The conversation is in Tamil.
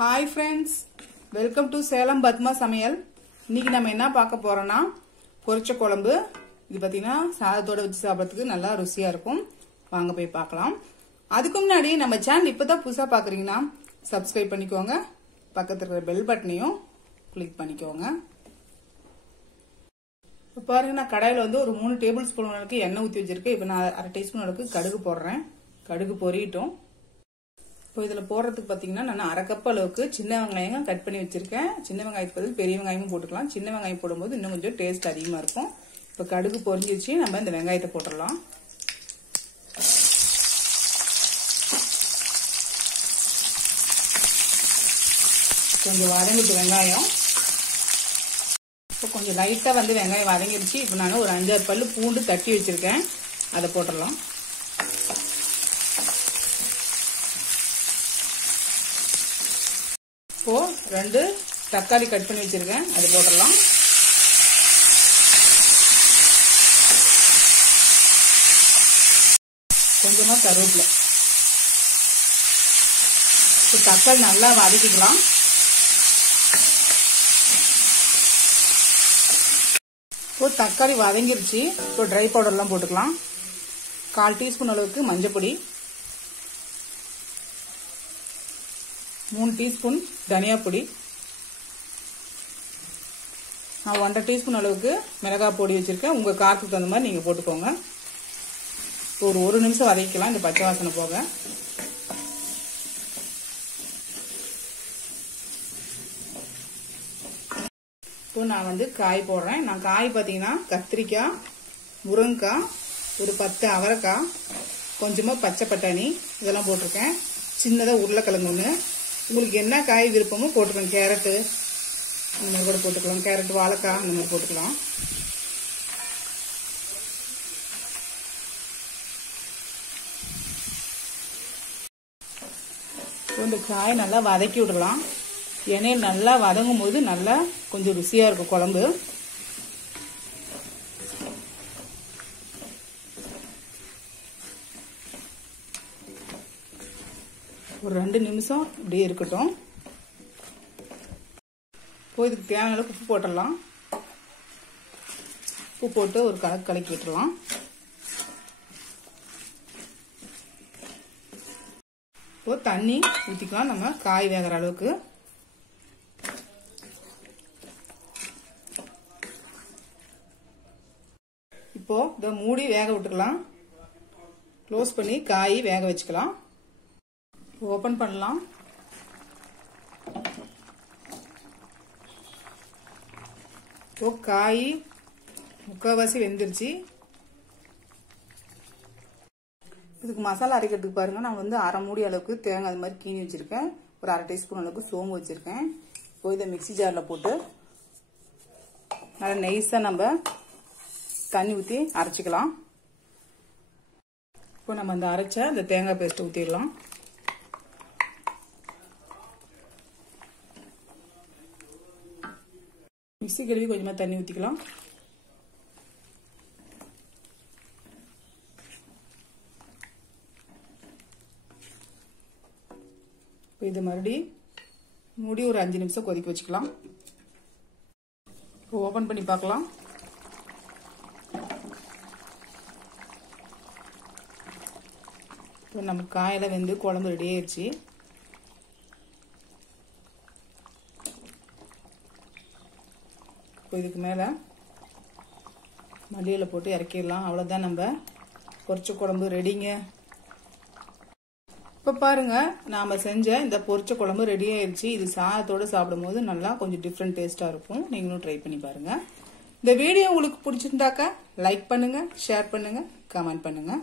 Hi friends, welcome to Salem Padma Samayal. இன்னைக்கு நம்ம என்ன பார்க்க போறோம்னா பொரிச்ச குழம்பு. இது பாத்தீங்கன்னா சாதத்தோட வச்சு சாப்பிடுறதுக்கு நல்லா ருசியா இருக்கும். வாங்க போய் பார்க்கலாம். அதுக்கு முன்னாடி நம்ம சேனல் இப்பதான் புதுசா பாக்குறீங்கன்னா சப்ஸ்கிரைப் பண்ணிக்கோங்க. பக்கத்துல இருக்கிற பெல் பட்டனையும் கிளிக் பண்ணிக்கோங்க. இப்போ பாருங்க நான் கடாயில வந்து ஒரு 3 டேபிள் ஸ்பூன் அளவுக்கு எண்ணெய் ஊத்தி வச்சிருக்கேன். இப்போ நான் 1/2 டீஸ்பூன் அளவுக்கு கடுகு போடுறேன். கடுகு பொரியட்டும். இப்போ இதுல போடுறதுக்கு பாத்தீங்கன்னா நான் 1/2 கப் அளவுக்கு சின்ன வெங்காயம் கட் பண்ணி வச்சிருக்கேன். சின்ன வெங்காயத்துக்கு பதில் பெரிய வெங்காயமும் போட்டுக்கலாம். சின்ன வெங்காயம் போடும்போது இன்னும் கொஞ்சம் டேஸ்ட் அதிகமா இருக்கும். இப்போ கடுகு பொரிஞ்சிருச்சு, நம்ம இந்த வெங்காயத்தை போட்டுடலாம். கொஞ்சம் வதங்கிட்டு வெங்காயம். இப்போ கொஞ்சம் லைட்டா வந்து வெங்காயம் வதங்கிடுச்சு. இப்போ நான் ஒரு 5-6 பல்லு பூண்டு தட்டி வச்சிருக்கேன், அதை போட்டுடலாம். இப்போ 2 தக்காளி கட் பண்ணி வச்சிருக்கேன், அதை போட்டுடலாம். கொஞ்சமா கருவேப்பிலை. இப்போ தக்காளி நல்லா வதக்கிக்கலாம். இப்போ தக்காளி வதங்கிருச்சு. இப்போ ட்ரை பவுடர்லாம் போட்டுக்கலாம். 1/4 டீஸ்பூன் அளவுக்கு மஞ்சள் பொடி, 3 டீஸ்பூன் தனியா பொடி, நான் 1/2 டீஸ்பூன் அளவுக்கு மிளகாய் பொடி வச்சிருக்கேன். உங்க காரத்துக்கு தகுந்த மாதிரி நீங்க போட்டுக்கோங்க. ஒரு 1 நிமிஷம் வதக்கிக்கலாம், இந்த பச்சை வாசனை போக. இப்போ நான் வந்து காய் போடுறேன். நான் காய் பாத்தீங்கன்னா கத்திரிக்காய், முருங்காய், ஒரு 10 அவரைக்காய், கொஞ்சமா பச்சை பட்டாணி இதெல்லாம் போட்டிருக்கேன். சின்னதா உருளைக்கிழங்கு ஒன்று. உங்களுக்கு என்ன காய் விருப்பமோ போட்டுக்கலாம். கேரட்டு இந்த மாதிரி கூட போட்டுக்கலாம். கேரட், வாழைக்காய் இந்த மாதிரி போட்டுக்கலாம். இந்த காய் நல்லா வதக்கி விடலாம். எண்ணெயில் நல்லா வதங்கும் போது நல்லா கொஞ்சம் ருசியா இருக்கும் குழம்பு. ஒரு 2 நிமிஷம் இப்படியே இருக்கட்டும். இப்போ இதுக்கு தேவையான அளவுக்கு உப்பு போட்டுடலாம். உப்பு போட்டு ஒரு கலக்கி விட்டுடலாம். இப்போ தண்ணி ஊற்றிக்கலாம் நம்ம காய் வேகிற அளவுக்கு. இப்போ இதை மூடி வேக விட்டுக்கலாம். க்ளோஸ் பண்ணி காய் வேக வச்சுக்கலாம். ஓபன் பண்ணலாம். இப்போ காய் முக்கால்வாசி வெந்துருச்சு. இதுக்கு மசாலா அரைக்கிறதுக்கு பாருங்க, நான் வந்து 1/2 மூடி அளவுக்கு தேங்காய் அது மாதிரி கீனி வச்சிருக்கேன். ஒரு 1/2 டீஸ்பூன் அளவுக்கு சோம்பு வச்சிருக்கேன். இப்போ இதை மிக்சி ஜார்ல போட்டு நல்லா நைஸா நம்ம தண்ணி ஊற்றி அரைச்சிக்கலாம். இப்போ நம்ம அந்த அரைச்ச அந்த தேங்காய் பேஸ்ட் ஊற்றிடலாம். மிக்சி கழுவி கொஞ்சமா தண்ணி ஊற்றிக்கலாம். இது மறுபடி மூடி ஒரு 5 நிமிஷம் கொதிக்க வச்சுக்கலாம். ஓபன் பண்ணி பார்க்கலாம். இப்போ நம்ம காயெல்லாம் வெந்து குழம்பு ரெடி ஆயிடுச்சு. இப்போ இதுக்கு மேல மல்லியில போட்டு இறக்கிடலாம். அவ்வளவுதான், நம்ம பொரிச்ச குழம்பு ரெடிங்க. இப்ப பாருங்க, நாம செஞ்ச இந்த பொரிச்ச குழம்பு ரெடி ஆயிடுச்சு. இது சாதத்தோட சாப்பிடும் போது நல்லா கொஞ்சம் டிஃப்ரெண்ட் டேஸ்டா இருக்கும். நீங்களும் ட்ரை பண்ணி பாருங்க. இந்த வீடியோ உங்களுக்கு பிடிச்சிருந்தாக்கா லைக் பண்ணுங்க, ஷேர் பண்ணுங்க, கமெண்ட் பண்ணுங்க.